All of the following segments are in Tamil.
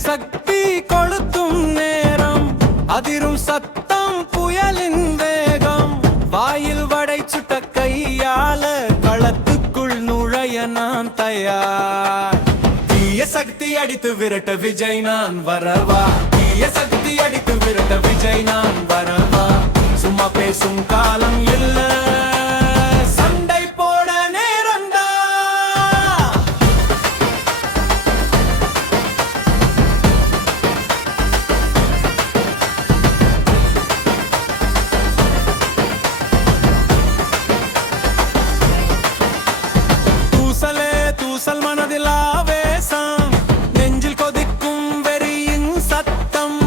சக்தி கொளுத்தும் நேரம். அதிரும் சத்தம் புயலின் வேகம். வாயில் வடை சுட்ட கையால களத்துக்குள் நுழைய நான் தயார். தீய சக்தி அடித்து விரட்ட விஜய் நான் வரவா? தீய சக்தி அடித்து விரட்ட விஜய் நான் வரவா? சும்மா பேசும் காலம் தூசலே தூசல் மனதில் ஆவேசம் நெஞ்சில் கொதிக்கும் வெறியின் சத்தம்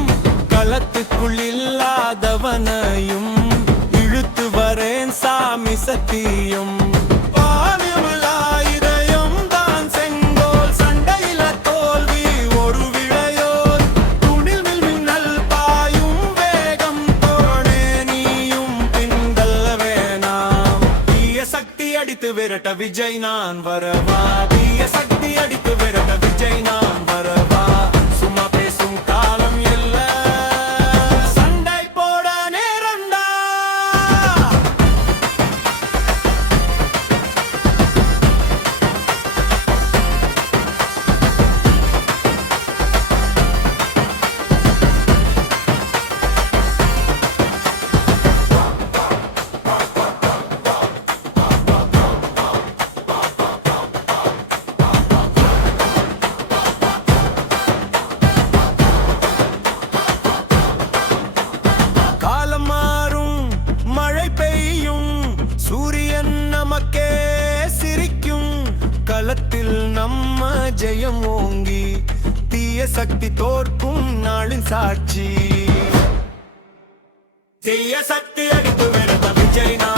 களத்துக்குள் இல்லாதவனையும் இழுத்து வரேன் சாமி சத்தியம் அடித்து விரட்ட விஜய் நான் வரவா தீய சக்தி அடித்து விரட்ட விஜய் நான் களத்தில் நம்ம ஜெயம் ஓங்கி தீய சக்தி தோற்கும் நாளின் சாட்சி. தீய சக்தி அடித்து விரட்ட விஜய் நான்.